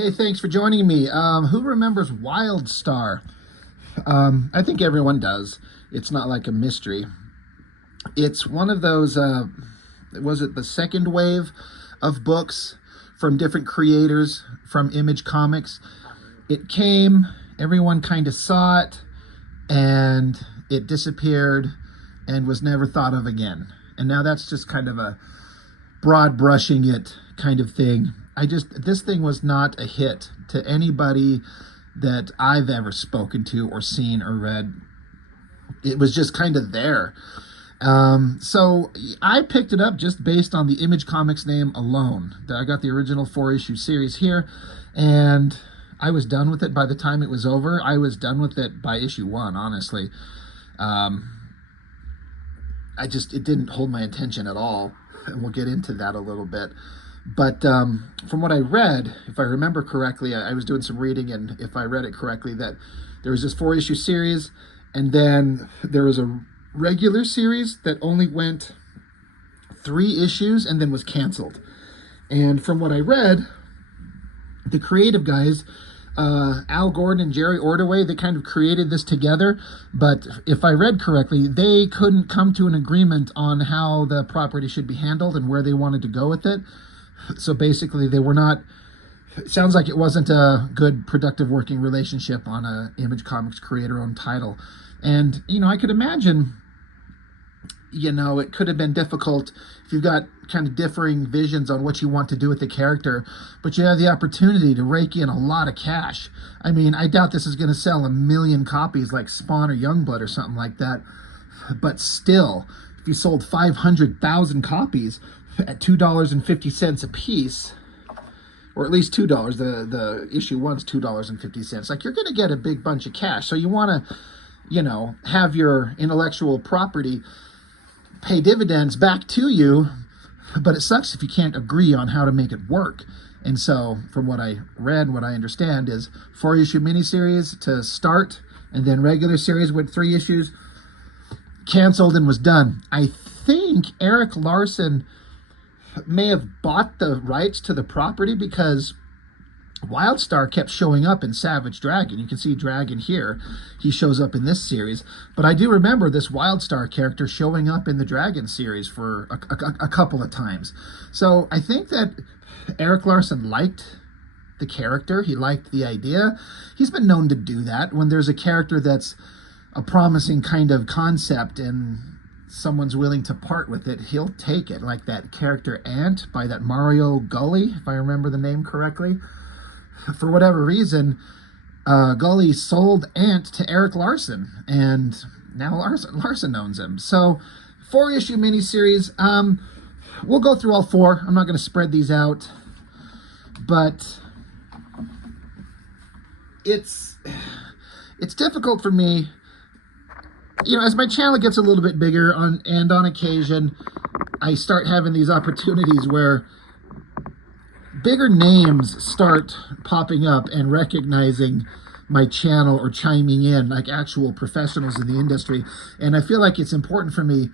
Hey, thanks for joining me. Who remembers WILDSTAR? I think everyone does. It's not like a mystery. It's one of those, was it the second wave of books from different creators from Image Comics? It came, everyone kind of saw it, and it disappeared and was never thought of again. And now that's just kind of a broad brushing it kind of thing. This thing was not a hit to anybody that I've ever spoken to or seen or read. It was just kind of there. So I picked it up just based on the Image Comics name alone. I got the original 4-issue series here, and I was done with it by the time it was over. I was done with it by issue 1, honestly. It didn't hold my attention at all, and we'll get into that a little bit. But from what I read, if I remember correctly, I was doing some reading, and if I read it correctly, that there was this 4-issue series, and then there was a regular series that only went 3 issues and then was canceled. And from what I read, the creative guys, Al Gordon and Jerry Ordway, they kind of created this together, but if I read correctly, they couldn't come to an agreement on how the property should be handled and where they wanted to go with it. So basically, they were not, it sounds like it wasn't a good, productive working relationship on a Image Comics creator-owned title. And, I could imagine, it could have been difficult if you've got kind of differing visions on what you want to do with the character, but you have the opportunity to rake in a lot of cash. I mean, I doubt this is going to sell 1 million copies like Spawn or Youngblood or something like that, but still, if you sold 500,000 copies at $2.50 a piece, or at least $2, the issue 1's $2.50, like, you're going to get a big bunch of cash. So you want to, have your intellectual property pay dividends back to you, but it sucks if you can't agree on how to make it work. And so from what I read, what I understand is 4-issue miniseries to start, and then regular series with 3 issues, canceled and was done. I think Eric Larson may have bought the rights to the property because WILDSTAR kept showing up in Savage Dragon. You can see Dragon here. He shows up in this series. But I do remember this WILDSTAR character showing up in the Dragon series for a couple of times. So I think that Eric Larson liked the character. He liked the idea. He's been known to do that when there's a character that's a promising kind of concept and someone's willing to part with it, he'll take it. Like that character Ant by that Mario Gully, if I remember the name correctly. For whatever reason, Gully sold Ant to Eric Larson, and now Larson owns him. So 4-issue miniseries. We'll go through all 4. I'm not going to spread these out, but it's difficult for me. As my channel gets a little bit bigger, and on occasion, I start having these opportunities where bigger names start popping up and recognizing my channel or chiming in, like actual professionals in the industry. And I feel like it's important for me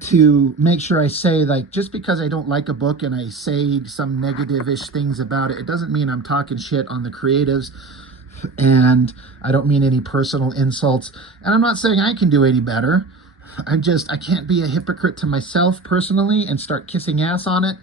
to make sure I say, like, just because I don't like a book and I say some negative-ish things about it, it doesn't mean I'm talking shit on the creatives. And I don't mean any personal insults. And I'm not saying I can do any better. I can't be a hypocrite to myself personally and start kissing ass on it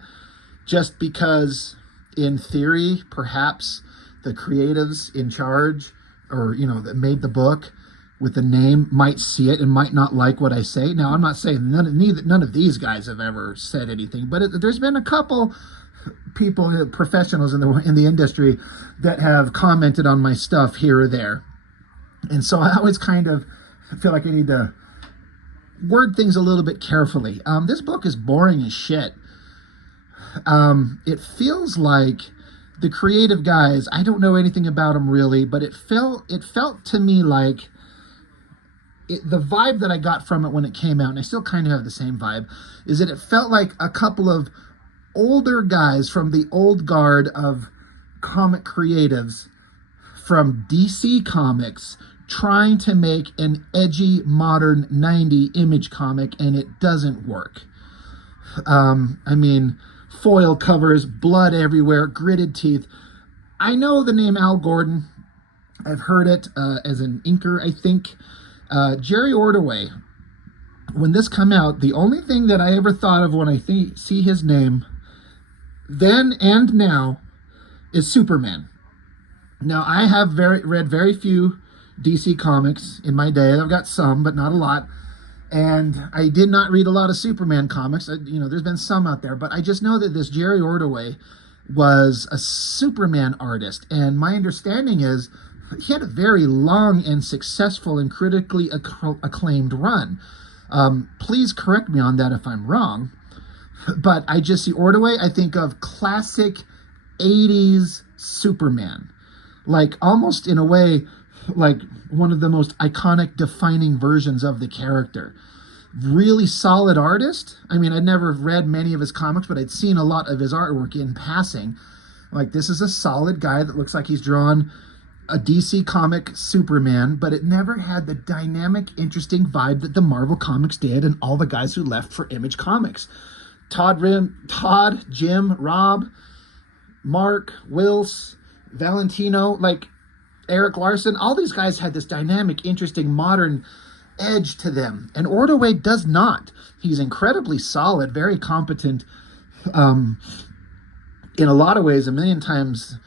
just because, in theory, perhaps the creatives in charge or, that made the book with the name might see it and might not like what I say. Now, I'm not saying none of these guys have ever said anything, but there's been a couple people, professionals in the industry that have commented on my stuff here or there. And so I always kind of feel like I need to word things a little bit carefully. This book is boring as shit. It feels like the creative guys, I don't know anything about them really, but it felt to me like the vibe that I got from it when it came out, and I still kind of have the same vibe, is that it felt like a couple of older guys from the old guard of comic creatives from DC Comics trying to make an edgy, modern 90s Image comic, and it doesn't work. I mean, foil covers, blood everywhere, gritted teeth. I know the name Al Gordon. I've heard it as an inker, I think. Jerry Ordway, when this come out, the only thing that I ever thought of when I see his name, then and now, is Superman. Now, I have read very few DC comics in my day. I've got some, but not a lot. And I did not read a lot of Superman comics. There's been some out there, but I just know that this Jerry Ordway was a Superman artist. And my understanding is he had a very long and successful and critically acclaimed run. Please correct me on that if I'm wrong. But I just see Ordway, I think of classic 80s Superman. Like almost in a way, like one of the most iconic defining versions of the character. Really solid artist. I mean, I'd never read many of his comics, but I'd seen a lot of his artwork in passing. Like, this is a solid guy that looks like he's drawn a DC comic Superman, but it never had the dynamic, interesting vibe that the Marvel comics did and all the guys who left for Image Comics. Todd, Jim, Rob, Mark, Wills, Valentino, like Eric Larson, all these guys had this dynamic, interesting, modern edge to them. And Ordway does not. He's incredibly solid, very competent, in a lot of ways, a million times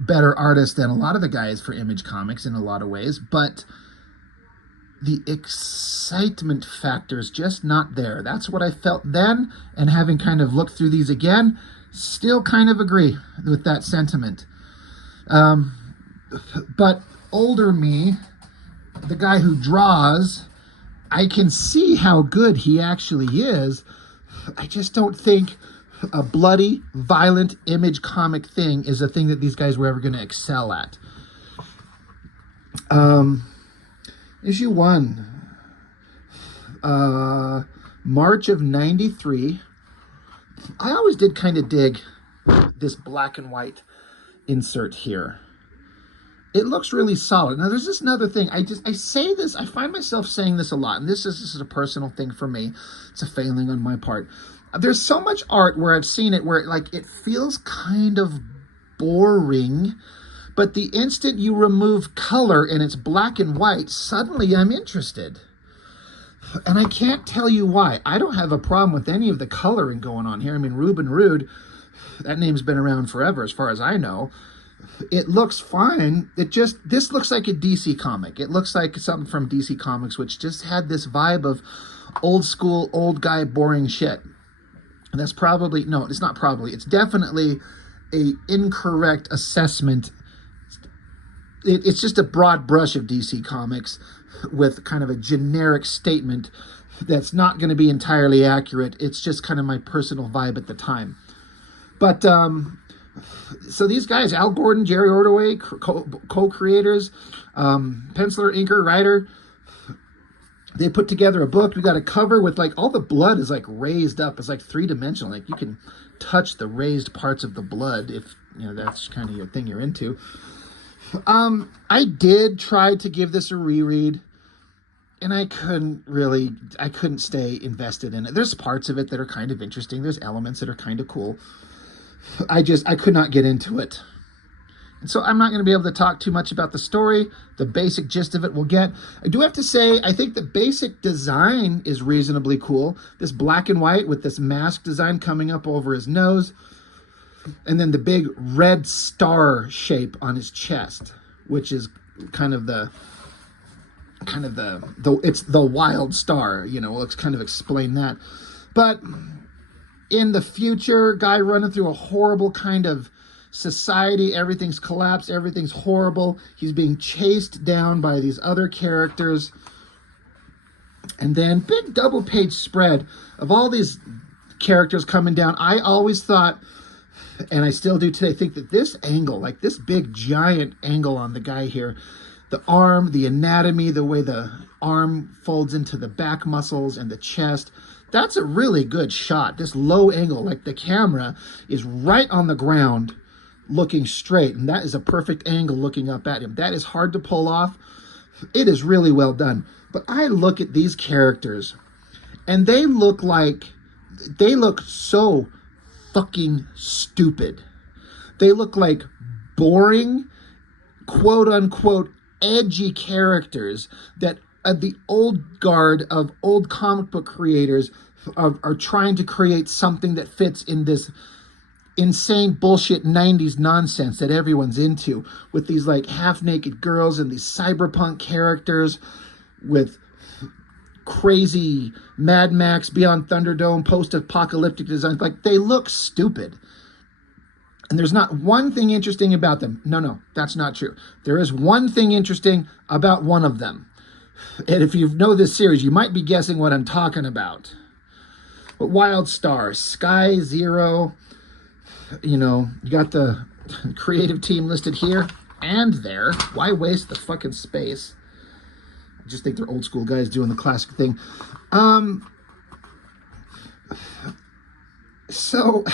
better artist than a lot of the guys for Image Comics in a lot of ways, but the excitement factor is just not there. That's what I felt then, and having kind of looked through these again, still kind of agree with that sentiment. But older me, the guy who draws, I can see how good he actually is. I just don't think a bloody, violent Image comic thing is a thing that these guys were ever going to excel at. Issue 1, March of '93. I always did kind of dig this black and white insert here. It looks really solid. Now, there's just another thing. I say this, I find myself saying this a lot, and this is a personal thing for me. It's a failing on my part. There's so much art where I've seen it where it feels kind of boring, but the instant you remove color and it's black and white, suddenly I'm interested. And I can't tell you why. I don't have a problem with any of the coloring going on here. I mean, Ruben Rude, that name's been around forever as far as I know. It looks fine. This looks like a DC comic. It looks like something from DC Comics, which just had this vibe of old school, old guy, boring shit. And that's probably, no, it's not probably, it's definitely a incorrect assessment. It's just a broad brush of DC Comics with kind of a generic statement that's not going to be entirely accurate. It's just kind of my personal vibe at the time. But, so these guys, Al Gordon, Jerry Ordway, co-creators, penciler, inker, writer, they put together a book. We got a cover with all the blood is raised up. It's three-dimensional. You can touch the raised parts of the blood if that's kind of your thing you're into. I did try to give this a reread, and I couldn't stay invested in it. There's parts of it that are kind of interesting. There's elements that are kind of cool. I could not get into it. And so I'm not going to be able to talk too much about the story. The basic gist of it we'll get. I do have to say, I think the basic design is reasonably cool. This black and white with this mask design coming up over his nose. And then the big red star shape on his chest, which is kind of the it's the wild star, let's kind of explain that. But in the future, guy running through a horrible kind of society, everything's collapsed, everything's horrible. He's being chased down by these other characters. And then big double page spread of all these characters coming down. I always thought, and I still do today, think that this angle, this big giant angle on the guy here, the arm, the anatomy, the way the arm folds into the back muscles and the chest, that's a really good shot. This low angle, the camera is right on the ground looking straight, and that is a perfect angle looking up at him. That is hard to pull off. It is really well done. But I look at these characters, and they look so fucking stupid. They look like boring, quote unquote, edgy characters that the old guard of old comic book creators are trying to create something that fits in this insane bullshit 90s nonsense that everyone's into, with these like half-naked girls and these cyberpunk characters with crazy Mad Max Beyond Thunderdome post-apocalyptic designs. Like, they look stupid. And there's not one thing interesting about them. No, that's not true. There is one thing interesting about one of them. And if you know this series, you might be guessing what I'm talking about. But WILDSTAR, Sky Zero, you got the creative team listed here and there. Why waste the fucking space? I just think they're old school guys doing the classic thing. So,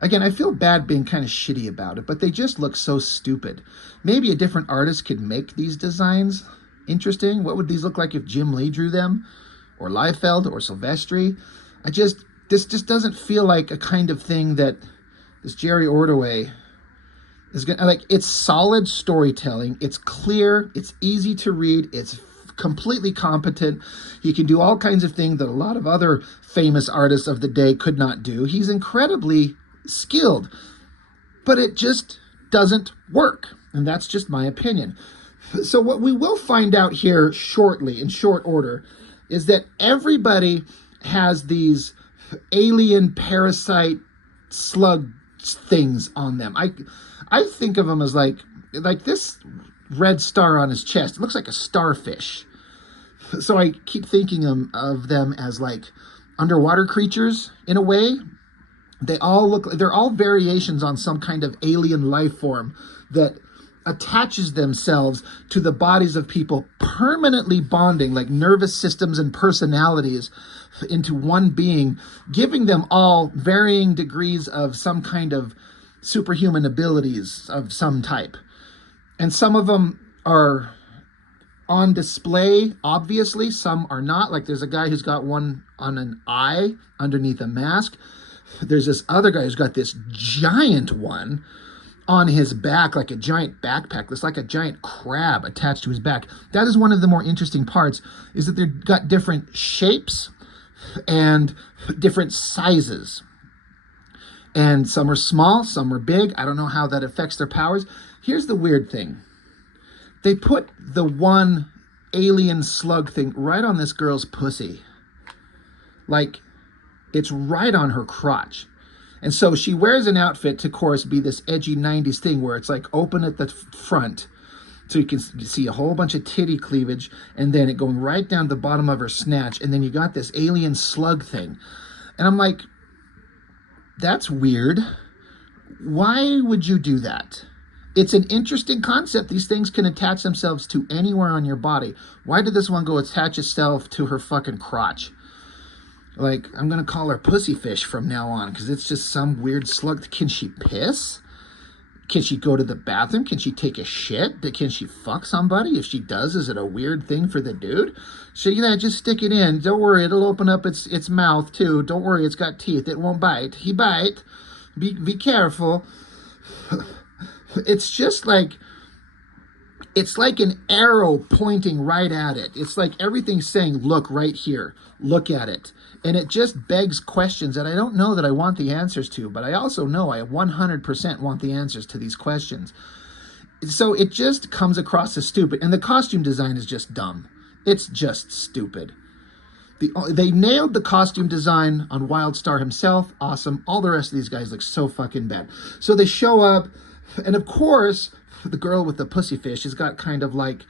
again, I feel bad being kind of shitty about it, but they just look so stupid. Maybe a different artist could make these designs interesting. What would these look like if Jim Lee drew them? Or Liefeld? Or Silvestri? This just doesn't feel like a kind of thing that this Jerry Ordway is going to, like, it's solid storytelling. It's clear. It's easy to read. It's completely competent. He can do all kinds of things that a lot of other famous artists of the day could not do. He's incredibly skilled, but it just doesn't work. And that's just my opinion. So what we will find out here shortly, in short order, is that everybody has these alien parasite slug things on them. I think of them as like this red star on his chest. It looks like a starfish. So I keep thinking of them as like underwater creatures in a way. They're all variations on some kind of alien life form that attaches themselves to the bodies of people, permanently bonding like nervous systems and personalities into one being, giving them all varying degrees of some kind of superhuman abilities of some type. And some of them are on display, obviously. Some are not. Like, there's a guy who's got one on an eye underneath a mask. There's this other guy who's got this giant one on his back, like a giant backpack. It's like a giant crab attached to his back. That is one of the more interesting parts, is that they've got different shapes and different sizes. And some are small, some are big. I don't know how that affects their powers. Here's the weird thing. They put the one alien slug thing right on this girl's pussy. Like, it's right on her crotch. And so she wears an outfit to, of course, be this edgy 90s thing where it's like open at the front, so you can see a whole bunch of titty cleavage, and then it going right down the bottom of her snatch, and then you got this alien slug thing. And I'm like, that's weird. Why would you do that? It's an interesting concept. These things can attach themselves to anywhere on your body. Why did this one go attach itself to her fucking crotch? Like, I'm going to call her Pussyfish from now on, because it's just some weird slug. Can she piss? Can she go to the bathroom? Can she take a shit? Can she fuck somebody? If she does, is it a weird thing for the dude? So, just stick it in. Don't worry, it'll open up its mouth, too. Don't worry, it's got teeth. It won't bite. He bite. Be careful. It's just like, it's like an arrow pointing right at it. It's like everything's saying, look right here. Look at it. And it just begs questions that I don't know that I want the answers to, but I also know I 100% want the answers to these questions. So it just comes across as stupid. And the costume design is just dumb. It's just stupid. They nailed the costume design on WILDSTAR himself. Awesome. All the rest of these guys look so fucking bad. So they show up, and of course, the girl with the pussyfish has got kind of like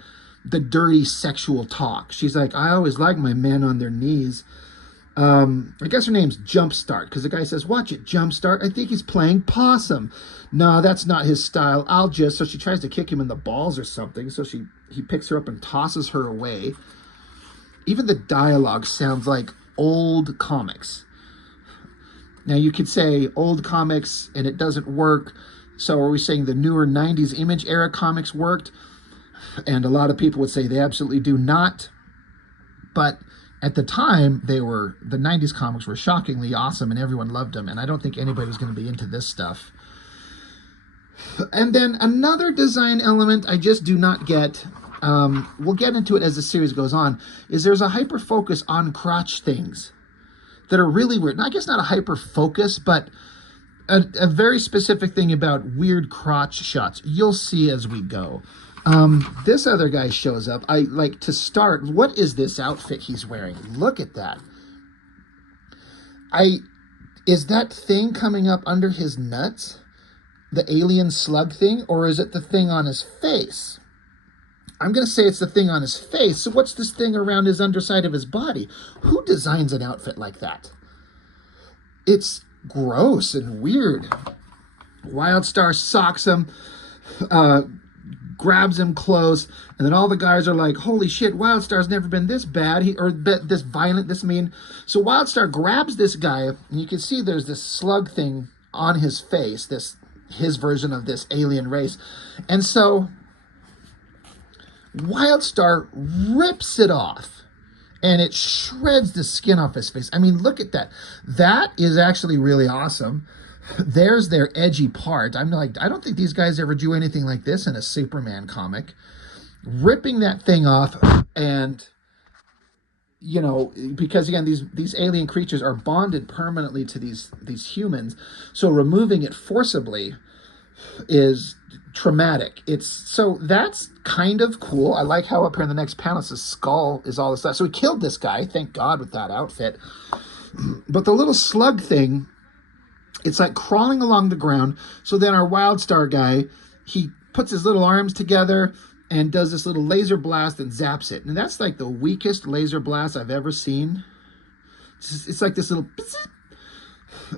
the dirty sexual talk. She's like, I always like my men on their knees. I guess her name's Jumpstart, because the guy says, watch it, Jumpstart. I think he's playing possum. No, that's not his style. So she tries to kick him in the balls or something. So he picks her up and tosses her away. Even the dialogue sounds like old comics. Now, you could say old comics and it doesn't work. So are we saying the newer 90s Image era comics worked? And a lot of people would say they absolutely do not. But at the time, the 90s comics were shockingly awesome and everyone loved them. And I don't think anybody was going to be into this stuff. And then another design element I just do not get, we'll get into it as the series goes on, is there's a hyper focus on crotch things that are really weird. I guess not a hyper focus, but a very specific thing about weird crotch shots. You'll see as we go. This other guy shows up. I like to start. What is this outfit he's wearing? Look at that. Is that thing coming up under his nuts? The alien slug thing? Or is it the thing on his face? I'm going to say it's the thing on his face. So what's this thing around his underside of his body? Who designs an outfit like that? It's gross and weird. WILDSTAR socks him, grabs him close, and then all the guys are like, holy shit, WILDSTAR's never been this bad, this violent, this mean. So WILDSTAR grabs this guy, and you can see there's this slug thing on his face, his version of this alien race. And so WILDSTAR rips it off, and it shreds the skin off his face. I mean, look at that. That is actually really awesome. There's their edgy part. I'm like, I don't think these guys ever do anything like this in a Superman comic. Ripping that thing off, and you know, because again, these alien creatures are bonded permanently to these humans, so removing it forcibly is traumatic. So that's kind of cool. I like how up here in the next panel his skull is all this stuff. So he killed this guy, thank God, with that outfit. But the little slug thing, it's like crawling along the ground. So then our WILDSTAR guy, he puts his little arms together and does this little laser blast and zaps it. And that's like the weakest laser blast I've ever seen. It's like this little...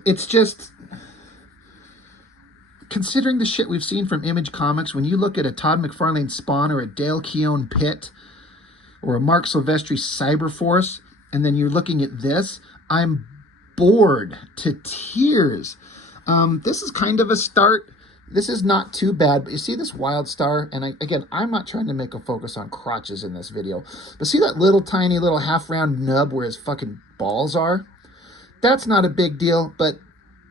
It's just... Considering the shit we've seen from Image Comics, when you look at a Todd McFarlane Spawn or a Dale Keown Pitt or a Mark Silvestri Cyberforce, and then you're looking at this, I'm bored to tears. This is kind of a start. This is not too bad, but you see this WILDSTAR, and again, I'm not trying to make a focus on crotches in this video, but see that little tiny little half-round nub where his fucking balls are? That's not a big deal, but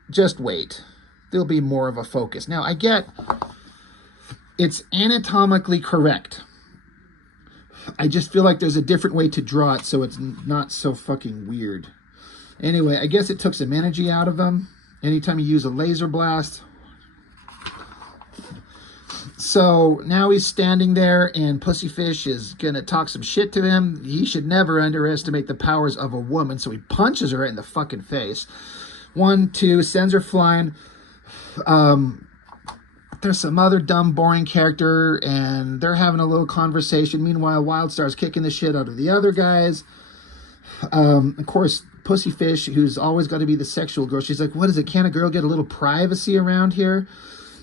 just wait. There'll be more of a focus. Now, I get it's anatomically correct. I just feel like there's a different way to draw it so it's not so fucking weird. Anyway, I guess it took some energy out of them. Anytime you use a laser blast. So now he's standing there and Pussyfish is going to talk some shit to him. He should never underestimate the powers of a woman. So he punches her right in the fucking face. 1, 2, sends her flying. There's some other dumb, boring character and they're having a little conversation. Meanwhile, WILDSTAR's kicking the shit out of the other guys. Of course, Pussyfish, who's always got to be the sexual girl, she's like, what is it? Can't a girl get a little privacy around here?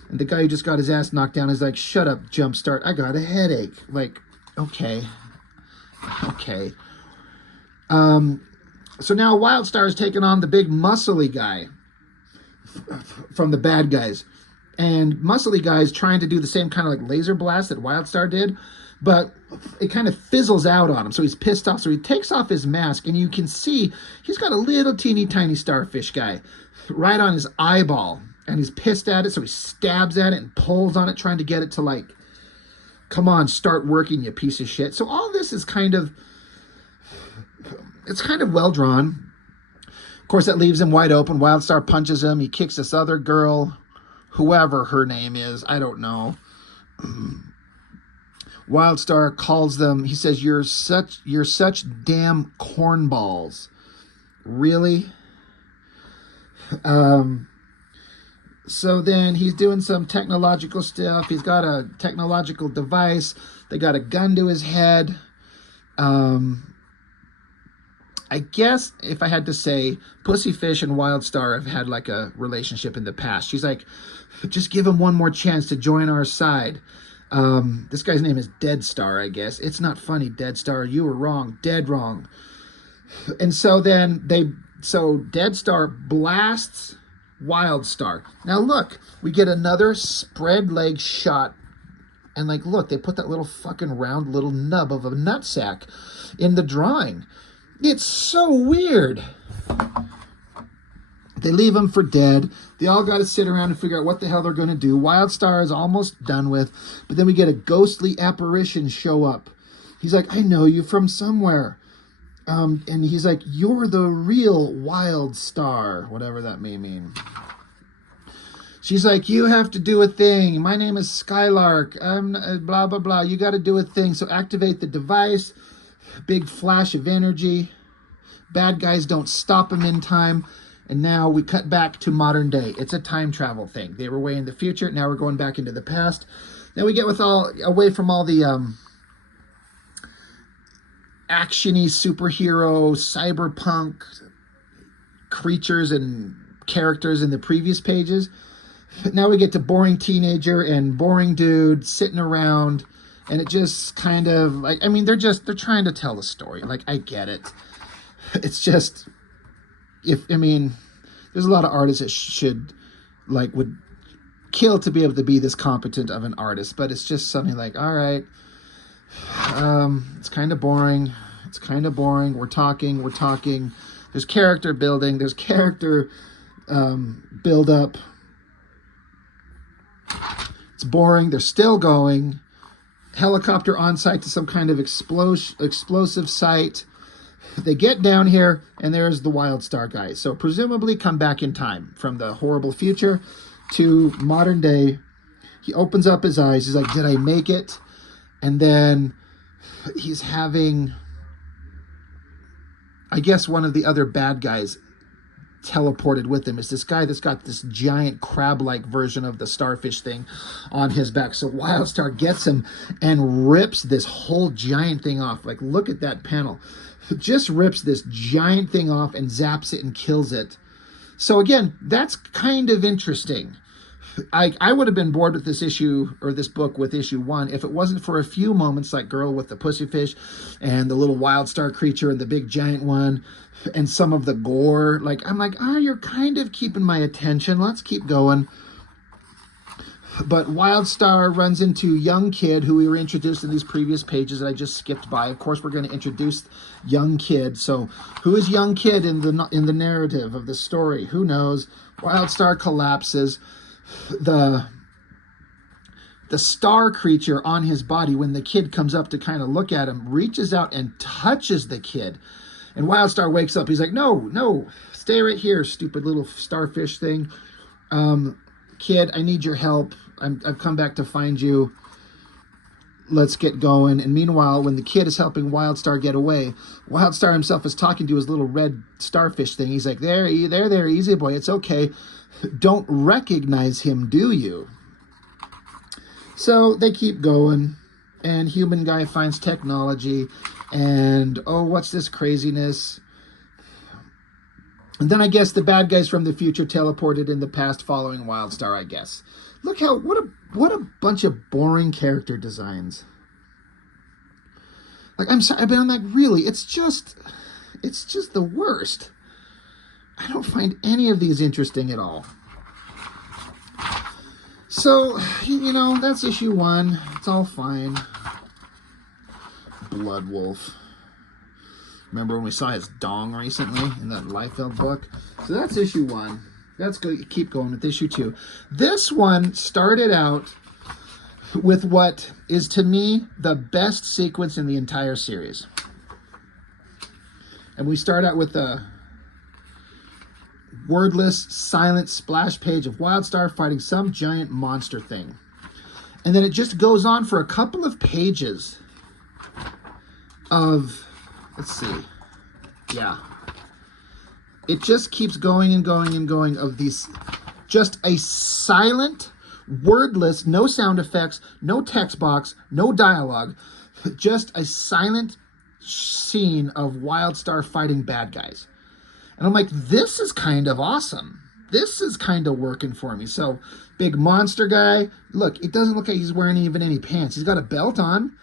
And the guy who just got his ass knocked down is like, shut up, Jumpstart. I got a headache. Like, okay. Okay. So now WILDSTAR is taking on the big muscly guy from the bad guys. And muscly guy's trying to do the same kind of like laser blast that WILDSTAR did, but it kind of fizzles out on him. So he's pissed off. So he takes off his mask and you can see he's got a little teeny tiny starfish guy right on his eyeball. And he's pissed at it, so he stabs at it and pulls on it, trying to get it to like, come on, start working, you piece of shit. So all this is kind of, it's kind of well drawn. Of course, that leaves him wide open. WILDSTAR punches him. He kicks this other girl, whoever her name is, I don't know. WILDSTAR calls them, he says, you're such damn cornballs. Really? So then he's doing some technological stuff. He's got a technological device. They got a gun to his head. I guess if I had to say, Pussyfish and WILDSTAR have had like a relationship in the past. She's like, just give him one more chance to join our side. This guy's name is Deadstar, I guess. It's not funny, Deadstar. You were wrong. Dead wrong. And so then Deadstar blasts WILDSTAR. Now look, we get another spread leg shot. And like, look, they put that little fucking round little nub of a nutsack in the drawing. It's so weird. They leave him for dead. They all got to sit around and figure out what the hell they're going to do. WILDSTAR is almost done with, but then we get a ghostly apparition show up. He's like, I know you from somewhere. And he's like, you're the real WILDSTAR, whatever that may mean. She's like, you have to do a thing. My name is Skylark. I'm blah, blah, blah. You got to do a thing. So activate the device. Big flash of energy. Bad guys don't stop him in time. And now we cut back to modern day. It's a time travel thing. They were way in the future. Now we're going back into the past. Then we get away from all the action-y superhero, cyberpunk creatures and characters in the previous pages. Now we get to boring teenager and boring dude sitting around, and it just kind of like, I mean, they're trying to tell a story. Like, I get it. It's just, there's a lot of artists that would kill to be able to be this competent of an artist, but it's just something like, all right, it's kind of boring. It's kind of boring. We're talking. There's character building. There's character build up. It's boring. They're still going. Helicopter on site to some kind of explosive site. They get down here, and there's the WILDSTAR guy. So presumably come back in time from the horrible future to modern day. He opens up his eyes. He's like, did I make it? And then he's having, I guess, one of the other bad guys teleported with him. It's this guy that's got this giant crab-like version of the starfish thing on his back. So WILDSTAR gets him and rips this whole giant thing off. Like, look at that panel. Just rips this giant thing off and zaps it and kills it. So again, that's kind of interesting. I would have been bored with this issue, or this book with issue 1, if it wasn't for a few moments like Girl with the Pussyfish and the little WILDSTAR creature and the big giant one and some of the gore. Like, I'm like, you're kind of keeping my attention. Let's keep going. But WILDSTAR runs into young kid who we were introduced in these previous pages that I just skipped by. Of course, we're going to introduce young kid. So who is young kid in the narrative of the story? Who knows? WILDSTAR collapses. The star creature on his body, when the kid comes up to kind of look at him, reaches out and touches the kid. And WILDSTAR wakes up. He's like, no, stay right here, stupid little starfish thing. Kid, I need your help. I've come back to find you. Let's get going. And meanwhile, when the kid is helping WILDSTAR get away, WILDSTAR himself is talking to his little red starfish thing. He's like, there, easy boy, it's okay. Don't recognize him, do you? So they keep going, and human guy finds technology, and what's this craziness? And then I guess the bad guys from the future teleported in the past following WILDSTAR, I guess. Look what a bunch of boring character designs. Like, I'm sorry, but I'm like, really, it's just the worst. I don't find any of these interesting at all. So, that's issue 1. It's all fine. Blood Wolf. Remember when we saw his dong recently in that Liefeld book? So that's issue 1. Let's keep going with issue 2. This one started out with what is, to me, the best sequence in the entire series. And we start out with the wordless, silent splash page of WILDSTAR fighting some giant monster thing. And then it just goes on for a couple of pages of, let's see, yeah. It just keeps going and going and going of these, just a silent, wordless, no sound effects, no text box, no dialogue, just a silent scene of WILDSTAR fighting bad guys. And I'm like, this is kind of awesome. This is kind of working for me. So, big monster guy. Look, it doesn't look like he's wearing even any pants. He's got a belt on.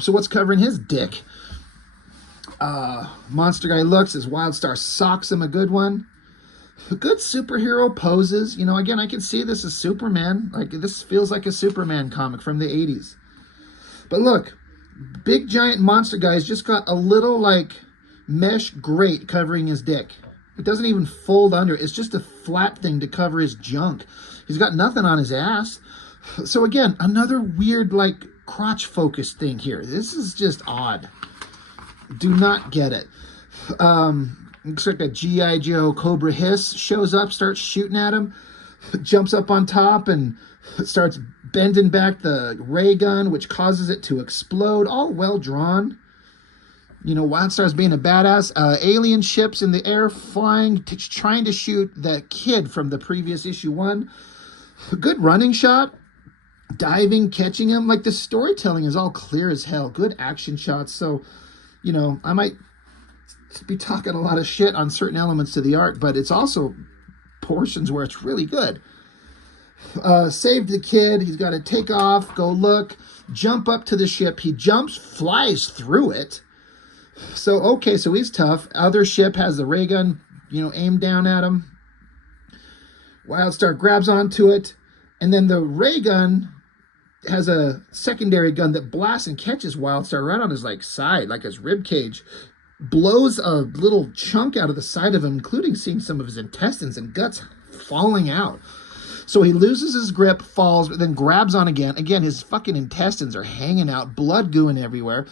So what's covering his dick? Monster guy looks as WILDSTAR socks him a good one. Good superhero poses. Again, I can see this as Superman. Like, this feels like a Superman comic from the 80s. But look, big giant monster guy's just got a little, like, mesh grate covering his dick. It doesn't even fold under. It's just a flat thing to cover his junk. He's got nothing on his ass. So again, another weird, like, crotch focus thing here. This is just odd. Do not get it. Looks like a G.I. Joe Cobra Hiss shows up, starts shooting at him, jumps up on top and starts bending back the ray gun, which causes it to explode. All well drawn. You know, WILDSTAR's being a badass. Alien ships in the air flying, trying to shoot the kid from the previous issue 1. Good running shot. Diving, catching him. Like, the storytelling is all clear as hell. Good action shots. So, you know, I might be talking a lot of shit on certain elements to the art, but it's also portions where it's really good. Saved the kid. He's got to take off, go look, jump up to the ship. He jumps, flies through it. So, okay, so he's tough. Other ship has the ray gun, you know, aimed down at him. WILDSTAR grabs onto it, and then the ray gun has a secondary gun that blasts and catches WILDSTAR right on his, like, side, like his rib cage. Blows a little chunk out of the side of him, including seeing some of his intestines and guts falling out. So he loses his grip, falls, but then grabs on again. Again, his fucking intestines are hanging out, blood gooing everywhere.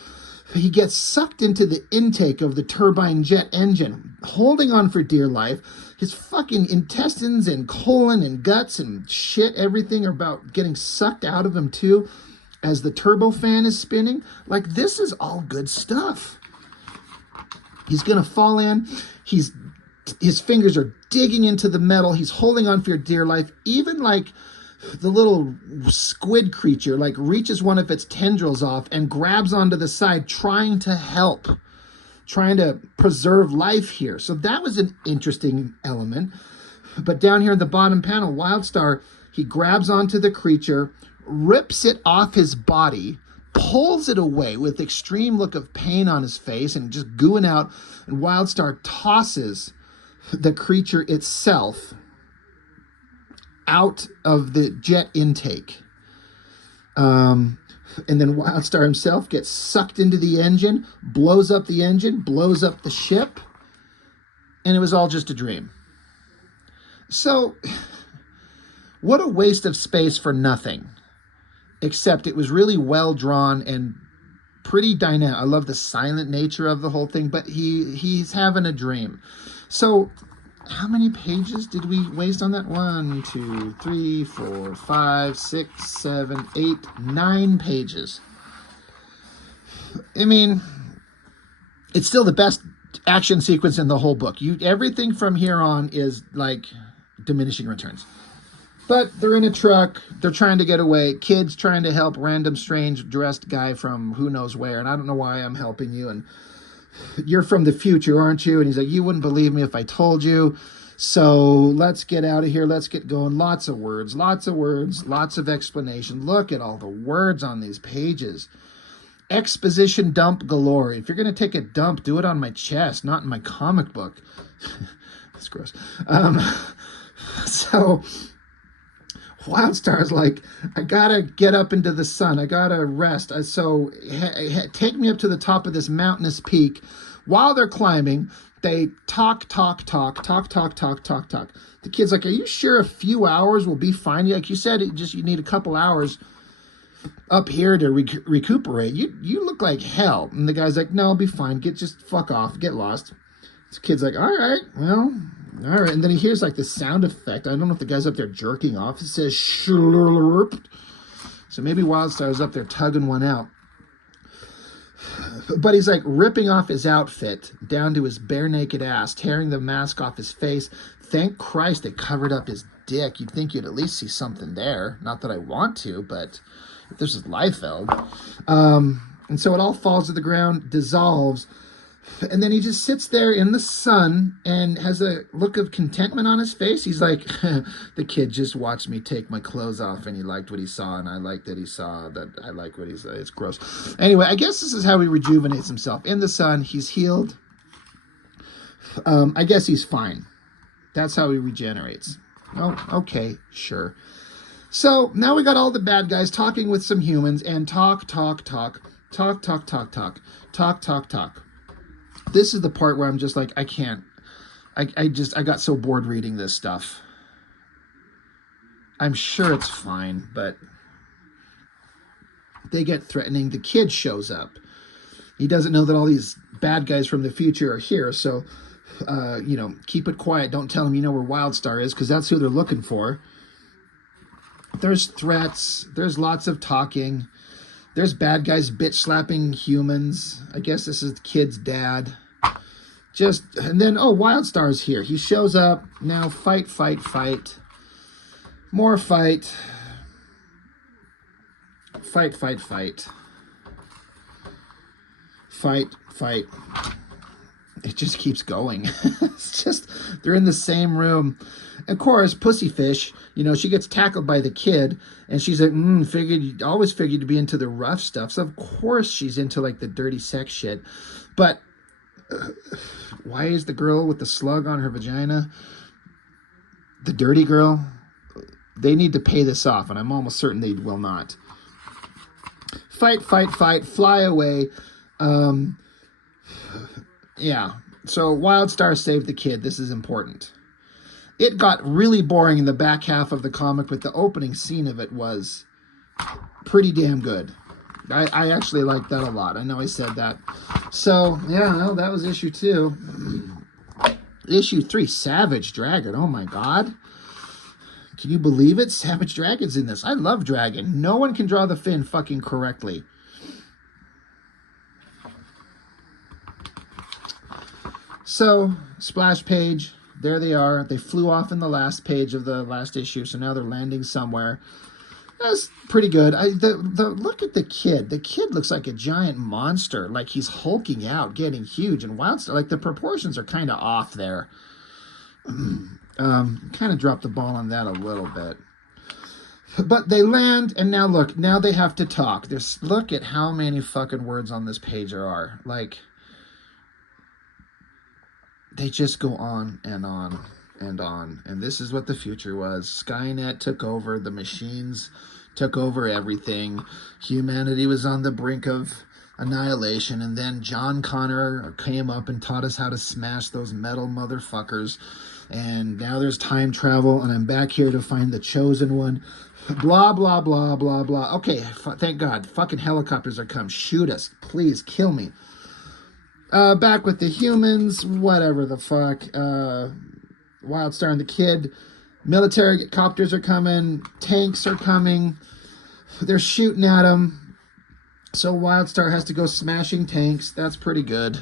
He gets sucked into the intake of the turbine jet engine, holding on for dear life. His fucking intestines and colon and guts and shit, everything are about getting sucked out of him too, as the turbofan is spinning. Like, this is all good stuff. He's going to fall in. His fingers are digging into the metal. He's holding on for dear life. Even, like, the little squid creature, like, reaches one of its tendrils off and grabs onto the side, trying to help, trying to preserve life here. So that was an interesting element. But down here in the bottom panel, WILDSTAR, he grabs onto the creature, rips it off his body, pulls it away with extreme look of pain on his face and just gooing out, and WILDSTAR tosses the creature itself out of the jet intake. And then WILDSTAR himself gets sucked into the engine, blows up the engine, blows up the ship, and it was all just a dream. So, what a waste of space for nothing. Except it was really well drawn and pretty dynamic. I love the silent nature of the whole thing, but he's having a dream. So, how many pages did we waste on that? 1, 2, 3, 4, 5, 6, 7, 8, 9 pages. I mean, it's still the best action sequence in the whole book. Everything from here on is like diminishing returns. But they're in a truck. They're trying to get away. Kids trying to help random strange dressed guy from who knows where. And I don't know why I'm helping you. And you're from the future, aren't you? And he's like, you wouldn't believe me if I told you. So let's get out of here. Let's get going. Lots of words, lots of explanation. Look at all the words on these pages. Exposition dump galore. If you're going to take a dump, do it on my chest, not in my comic book. That's gross. So WILDSTAR's like, I gotta get up into the sun. I gotta rest. So take me up to the top of this mountainous peak. While they're climbing, they talk. The kid's like, are you sure a few hours will be fine? Like you said, you need a couple hours up here to recuperate. You look like hell. And the guy's like, no, I'll be fine. Just fuck off. Get lost. This kid's like, all right, well, all right. And then he hears like the sound effect. I don't know if the guy's up there jerking off. It says slurp. So maybe WILDSTAR's up there tugging one out. But he's like ripping off his outfit down to his bare naked ass, tearing the mask off his face. Thank Christ they covered up his dick. You'd think you'd at least see something there. Not that I want to, but if this is Liefeld. And so it all falls to the ground, dissolves. And then he just sits there in the sun and has a look of contentment on his face. He's like, the kid just watched me take my clothes off and he liked what he saw and I liked that he saw that I like what he saw. It's gross. Anyway, I guess this is how he rejuvenates himself. In the sun, he's healed. I guess he's fine. That's how he regenerates. Oh, okay, sure. So now we got all the bad guys talking with some humans and talk. This is the part where I'm just like, I I got so bored reading this stuff. I'm sure it's fine, but they get threatening. The kid shows up. He doesn't know that all these bad guys from the future are here, so, you know, keep it quiet. Don't tell them you know where WILDSTAR is, because that's who they're looking for. There's threats. There's lots of talking. There's bad guys bitch-slapping humans. I guess this is the kid's dad. And then, oh, WILDSTAR's here. He shows up. Now, fight, fight, fight. More fight. Fight, fight, fight. Fight, fight. It just keeps going. It's just, they're in the same room. Of course, Pussyfish, you know, she gets tackled by the kid, and she's like, always figured to be into the rough stuff. So, of course, she's into, like, the dirty sex shit. But why is the girl with the slug on her vagina the dirty girl? They need to pay this off, and I'm almost certain they will not. Fight, fight, fight, fly away. Yeah, so WILDSTAR saved the kid. This is important. It got really boring in the back half of the comic, but the opening scene of it was pretty damn good. I actually liked that a lot. I know I said that. So, yeah, well, that was issue 2. Issue 3, Savage Dragon. Oh, my God. Can you believe it? Savage Dragon's in this. I love Dragon. No one can draw the fin fucking correctly. So, splash page. There they are. They flew off in the last page of the last issue, so now they're landing somewhere. That's pretty good. Look at the kid. The kid looks like a giant monster. Like he's hulking out, getting huge. And WILDSTAR, like the proportions are kind of off there. Kind of dropped the ball on that a little bit. But they land, and now look. Now they have to talk. Look at how many fucking words on this page there are. Like, they just go on and on and on. And this is what the future was. Skynet took over. The machines took over everything. Humanity was on the brink of annihilation. And then John Connor came up and taught us how to smash those metal motherfuckers. And now there's time travel, and I'm back here to find the chosen one. Blah, blah, blah, blah, blah. Okay, thank God. Fucking helicopters are come. Shoot us. Please, kill me. Back with the humans. Whatever the fuck. WILDSTAR and the kid. Military copters are coming. Tanks are coming. They're shooting at them. So WILDSTAR has to go smashing tanks. That's pretty good.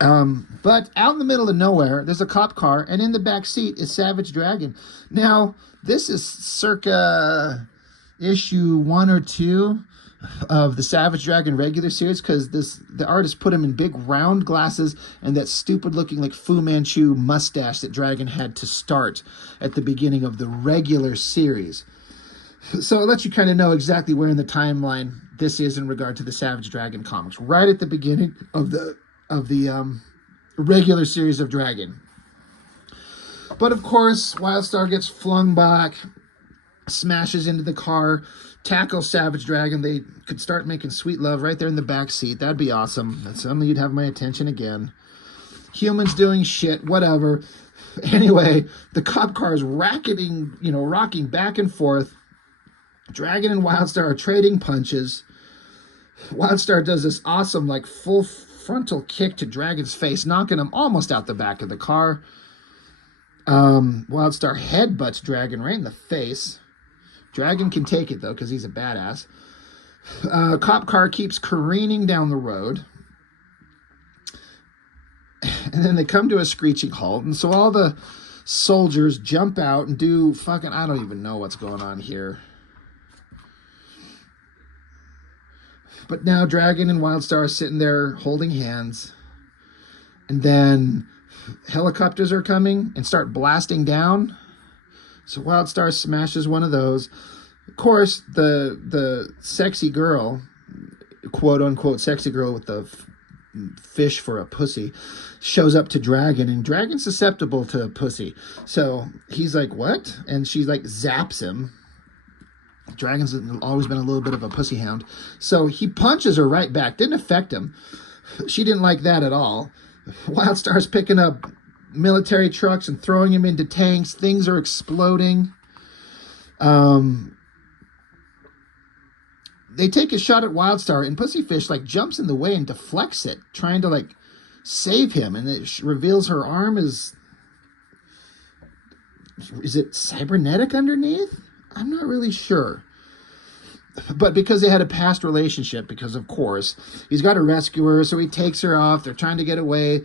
But out in the middle of nowhere, there's a cop car, and in the back seat is Savage Dragon. Now, this is circa issue 1 or 2 of the Savage Dragon regular series, because the artist put him in big round glasses and that stupid looking like Fu Manchu mustache that Dragon had to start at the beginning of the regular series. So it lets you kind of know exactly where in the timeline this is in regard to the Savage Dragon comics. Right at the beginning of the regular series of Dragon. But of course, WILDSTAR gets flung back, smashes into the car, tackles Savage Dragon. They could start making sweet love right there in the back seat. That'd be awesome. Suddenly you'd have my attention again. Humans doing shit, whatever. Anyway, the cop car is rocking back and forth. Dragon and WILDSTAR are trading punches. WILDSTAR does this awesome, like, full frontal kick to Dragon's face, knocking him almost out the back of the car. WILDSTAR headbutts Dragon right in the face. Dragon can take it, though, because he's a badass. Cop car keeps careening down the road. And then they come to a screeching halt. And so all the soldiers jump out and do fucking... I don't even know what's going on here. But now Dragon and WILDSTAR are sitting there holding hands. And then helicopters are coming and start blasting down. So WILDSTAR smashes one of those. Of course, the sexy girl, quote-unquote sexy girl with the fish for a pussy, shows up to Dragon. And Dragon's susceptible to pussy. So he's like, what? And she like zaps him. Dragon's always been a little bit of a pussy hound. So he punches her right back. Didn't affect him. She didn't like that at all. WILDSTAR's picking up military trucks and throwing him into tanks. Things are exploding. They take a shot at WILDSTAR, and Pussyfish like jumps in the way and deflects it, trying to like save him. And it reveals her arm is it cybernetic underneath? I'm not really sure. But because they had a past relationship, because of course, he's got to rescue her, so he takes her off. They're trying to get away.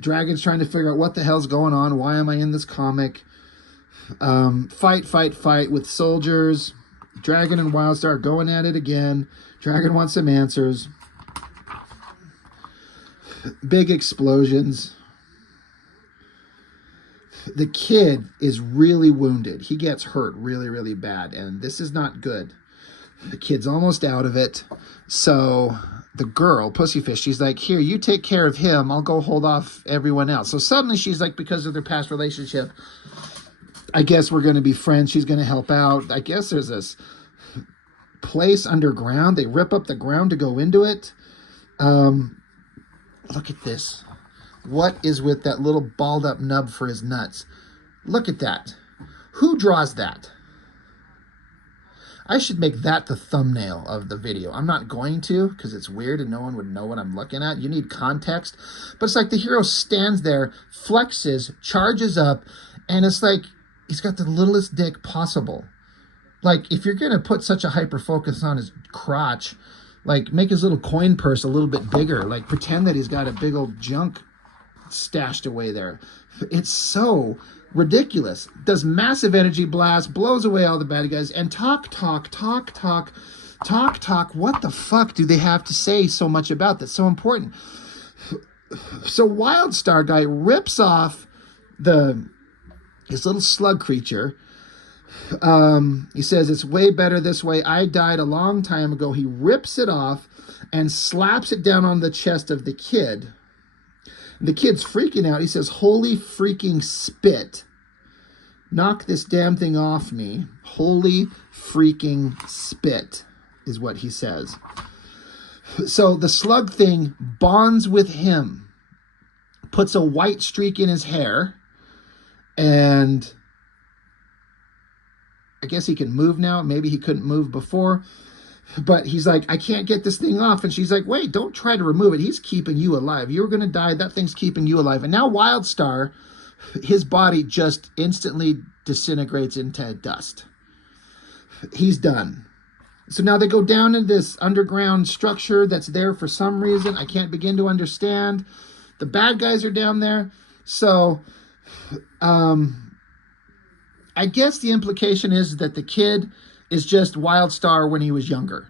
Dragon's trying to figure out what the hell's going on. Why am I in this comic? Fight with soldiers. Dragon and WILDSTAR going at it again. Dragon wants some answers. Big explosions. The kid is really wounded. He gets hurt really, really bad, and this is not good. The kid's almost out of it. So the girl, Pussyfish, she's like, here, you take care of him. I'll go hold off everyone else. So suddenly she's like, because of their past relationship, I guess we're going to be friends. She's going to help out. I guess there's this place underground. They rip up the ground to go into it. Look at this. What is with that little balled up nub for his nuts? Look at that. Who draws that? I should make that the thumbnail of the video. I'm not going to, because it's weird and no one would know what I'm looking at. You need context. But it's like the hero stands there, flexes, charges up, and it's like he's got the littlest dick possible. Like, if you're going to put such a hyper focus on his crotch, like, make his little coin purse a little bit bigger. Like, pretend that he's got a big old junk stashed away there. It's so ridiculous. Does massive energy blast, blows away all the bad guys, and talk. What the fuck do they have to say so much about that's so important? So WILDSTAR guy rips off his little slug creature. He says, it's way better this way. I died a long time ago. He rips it off and slaps it down on the chest of the kid. The kid's freaking out. He says, holy freaking spit. Knock this damn thing off me. Holy freaking spit is what he says. So the slug thing bonds with him, puts a white streak in his hair, and I guess he can move now. Maybe he couldn't move before. But he's like, I can't get this thing off. And she's like, wait, don't try to remove it. He's keeping you alive. You're going to die. That thing's keeping you alive. And now WILDSTAR, his body just instantly disintegrates into dust. He's done. So now they go down into this underground structure that's there for some reason. I can't begin to understand. The bad guys are down there. So, I guess the implication is that the kid is just WILDSTAR when he was younger.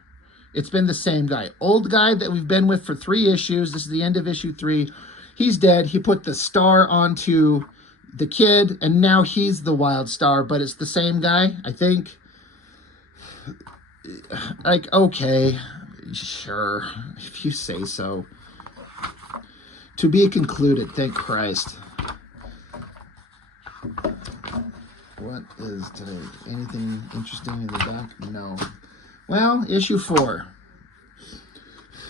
It's been the same guy. Old guy that we've been with for 3 issues. This is the end of issue 3. He's dead. He put the star onto the kid, and now he's the WILDSTAR, but it's the same guy, I think. Like, okay, sure, if you say so. To be concluded, thank Christ. What is today? Anything interesting in the back? No. Well, issue 4.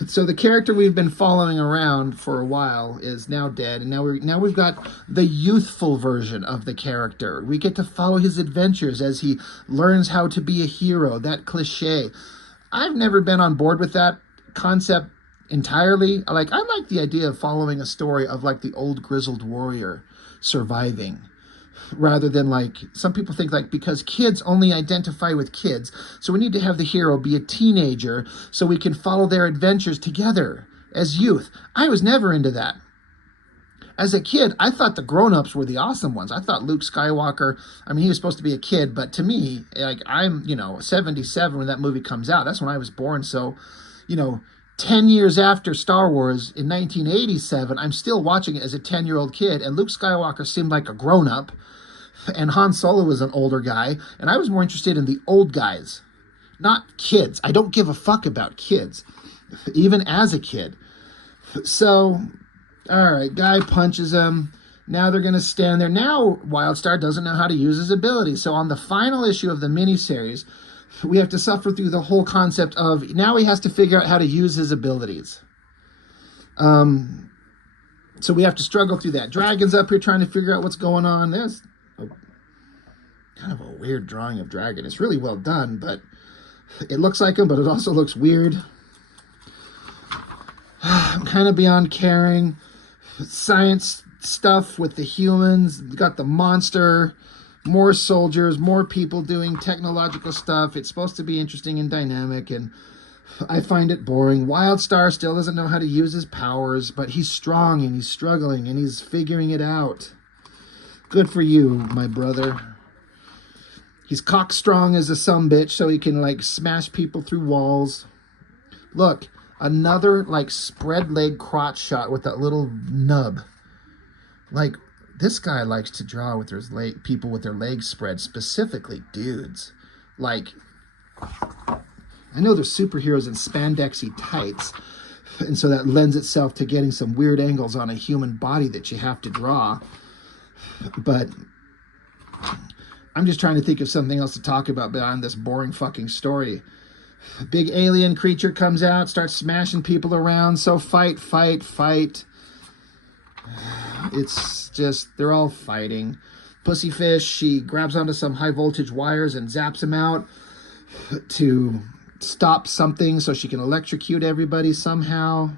So the character we've been following around for a while is now dead, and now we've got the youthful version of the character. We get to follow his adventures as he learns how to be a hero. That cliche. I've never been on board with that concept entirely. I like the idea of following a story of like the old grizzled warrior surviving, rather than like some people think like because kids only identify with kids, so we need to have the hero be a teenager so we can follow their adventures together as youth. I was never into that. As a kid, I thought the grown-ups were the awesome ones. I thought Luke Skywalker, I mean, he was supposed to be a kid, but to me, like, I'm, 77 when that movie comes out. That's when I was born. So, 10 years after Star Wars in 1987, I'm still watching it as a 10-year-old kid, and Luke Skywalker seemed like a grown-up, and Han Solo was an older guy, and I was more interested in the old guys, not kids. I don't give a fuck about kids, even as a kid. So, all right, guy punches him. Now they're going to stand there. Now WILDSTAR doesn't know how to use his ability. So on the final issue of the miniseries, we have to suffer through the whole concept of now he has to figure out how to use his abilities. So we have to struggle through that. Dragon's up here trying to figure out what's going on. There's kind of a weird drawing of dragon. It's really well done, but it looks like him, but it also looks weird. I'm kind of beyond caring. Science stuff with the humans. Got the monster, more soldiers, more people doing technological stuff. It's supposed to be interesting and dynamic, and I find it boring. WILDSTAR still doesn't know how to use his powers, but he's strong and he's struggling and he's figuring it out. Good for you, my brother. He's cock-strong as a sumbitch, so he can, like, smash people through walls. Look, another, like, spread leg crotch shot with that little nub. Like, this guy likes to draw with his people with their legs spread, specifically dudes. Like, I know there's superheroes in spandexy tights, and so that lends itself to getting some weird angles on a human body that you have to draw. But I'm just trying to think of something else to talk about beyond this boring fucking story. A big alien creature comes out, starts smashing people around, so fight, fight, fight. It's just, they're all fighting. Pussyfish, she grabs onto some high voltage wires and zaps him out to stop something so she can electrocute everybody somehow.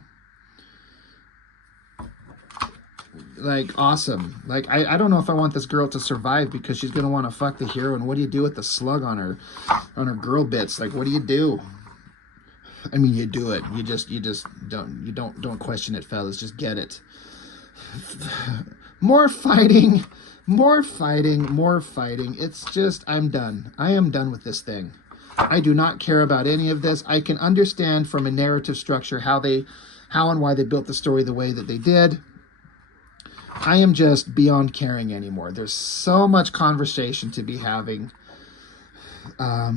Like, awesome. Like, I don't know if I want this girl to survive because she's gonna want to fuck the hero, and what do you do with the slug on her girl bits? Like, what do you do? I mean, you do it. You just don't question it, fellas. Just get it. More fighting, more fighting, more fighting. It's just, I'm done. I am done with this thing. I do not care about any of this. I can understand from a narrative structure how and why they built the story the way that they did. I am just beyond caring anymore. There's so much conversation to be having. I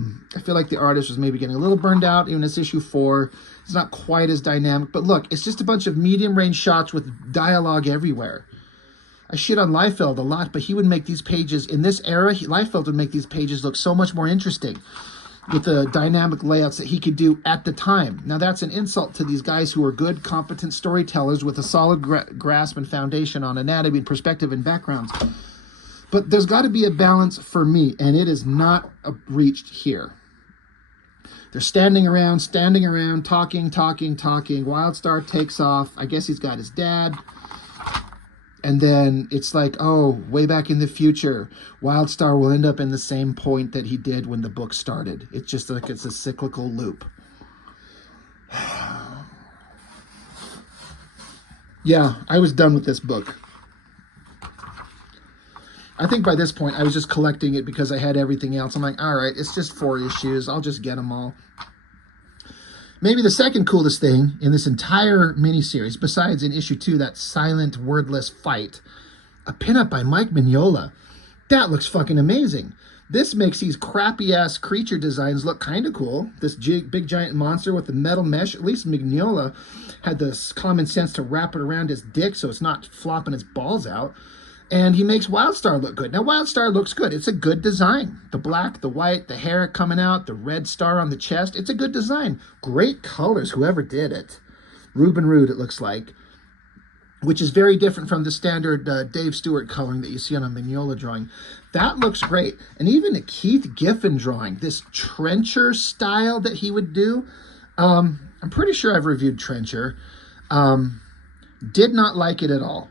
feel like the artist was maybe getting a little burned out. Even this issue 4, it's not quite as dynamic. But look, it's just a bunch of medium-range shots with dialogue everywhere. I shit on Liefeld a lot, but he would make these pages, in this era, Liefeld would make these pages look so much more interesting with the dynamic layouts that he could do at the time. Now, that's an insult to these guys who are good, competent storytellers with a solid grasp and foundation on anatomy and perspective and backgrounds. But there's got to be a balance for me, and it is not reached here. They're standing around, talking. WILDSTAR takes off. I guess he's got his dad. And then it's like, oh, way back in the future, WILDSTAR will end up in the same point that he did when the book started. It's just like it's a cyclical loop. Yeah, I was done with this book. I think by this point, I was just collecting it because I had everything else. I'm like, all right, it's just 4 issues. I'll just get them all. Maybe the second coolest thing in this entire miniseries, besides in issue 2, that silent, wordless fight, a pinup by Mike Mignola. That looks fucking amazing. This makes these crappy-ass creature designs look kind of cool. This big giant monster with the metal mesh. At least Mignola had the common sense to wrap it around his dick so it's not flopping its balls out. And he makes WILDSTAR look good. Now, WILDSTAR looks good. It's a good design. The black, the white, the hair coming out, the red star on the chest. It's a good design. Great colors, whoever did it. Ruben Rude, it looks like. Which is very different from the standard Dave Stewart coloring that you see on a Mignola drawing. That looks great. And even a Keith Giffen drawing, this Trencher style that he would do. I'm pretty sure I've reviewed Trencher. Did not like it at all.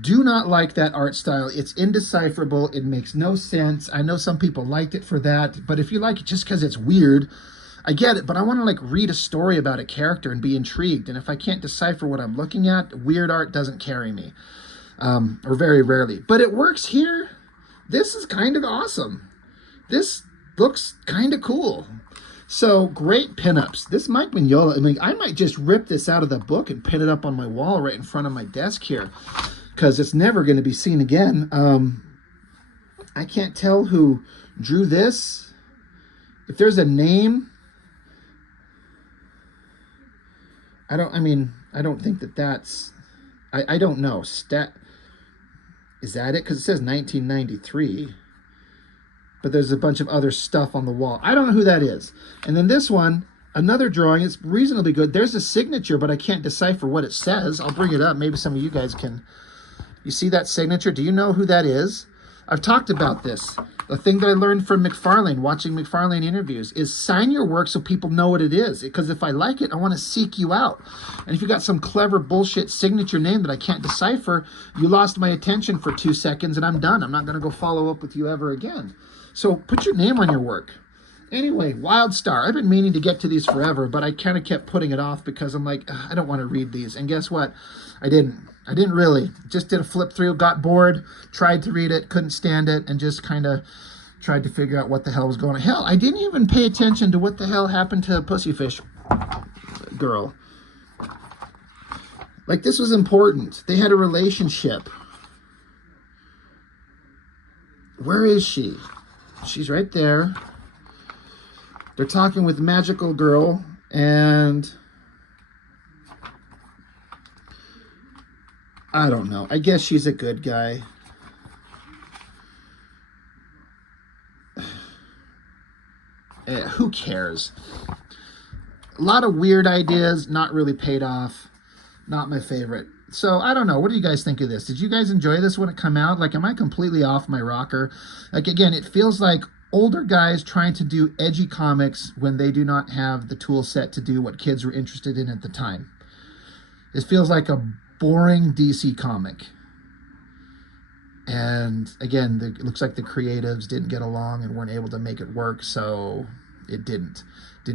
Do not like that art style. It's indecipherable. It makes no sense. I know some people liked it for that, but if you like it just because it's weird, I get it, but I want to like read a story about a character and be intrigued. And if I can't decipher what I'm looking at, weird art doesn't carry me, or very rarely. But it works here. This is kind of awesome. This looks kind of cool. So great pinups. This Mike Mignola, I mean, I might just rip this out of the book and pin it up on my wall right in front of my desk here, because it's never going to be seen again. I can't tell who drew this. If there's a name, I don't think that's, I don't know. Is that it? Because it says 1993. But there's a bunch of other stuff on the wall. I don't know who that is. And then this one, Another drawing is reasonably good. There's a signature, but I can't decipher what it says. I'll bring it up. Maybe some of you guys can. You see that signature? Do you know who that is? I've talked about this. The thing that I learned from McFarlane, watching McFarlane interviews, is sign your work so people know what it is. Because if I like it, I want to seek you out. And if you got some clever bullshit signature name that I can't decipher, you lost my attention for 2 seconds and I'm done. I'm not going to go follow up with you ever again. So put your name on your work. Anyway, WILDSTAR. I've been meaning to get to these forever, but I kind of kept putting it off because I'm like, I don't want to read these. And guess what? I didn't really. Just did a flip through, got bored, tried to read it, couldn't stand it, and just kind of tried to figure out what the hell was going on. Hell, I didn't even pay attention to what the hell happened to Pussyfish Girl. Like, this was important. They had a relationship. Where is she? She's right there. They're talking with Magical Girl, and I don't know. I guess she's a good guy. Who cares? A lot of weird ideas, not really paid off. Not my favorite. So, I don't know. What do you guys think of this? Did you guys enjoy this when it came out? Like, am I completely off my rocker? Like, again, it feels like older guys trying to do edgy comics when they do not have the tool set to do what kids were interested in at the time. It feels like a boring DC comic. And again, it looks like the creatives didn't get along and weren't able to make it work, so it didn't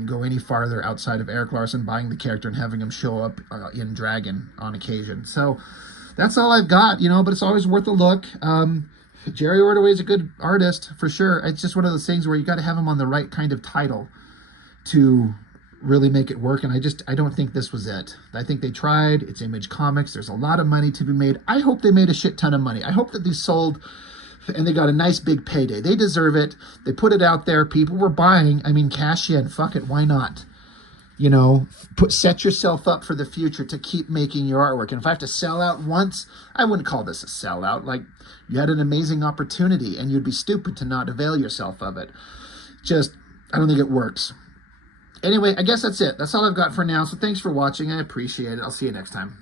go any farther outside of Eric Larson buying the character and having him show up in Dragon on occasion. So that's all I've got, you know, but it's always worth a look. Jerry Ordway's a good artist, for sure. It's just one of those things where you got to have him on the right kind of title to really make it work, and I don't think this was it. I think they tried. It's Image Comics. There's a lot of money to be made. I hope they made a shit ton of money. I hope that these sold and they got a nice big payday. They deserve it. They put it out there. People were buying. I mean, cash in. Fuck it. Why not? You know, set yourself up for the future to keep making your artwork. And if I have to sell out once, I wouldn't call this a sellout. Like, you had an amazing opportunity and you'd be stupid to not avail yourself of it. Just, I don't think it works. Anyway, I guess that's it. That's all I've got for now. So thanks for watching. I appreciate it. I'll see you next time.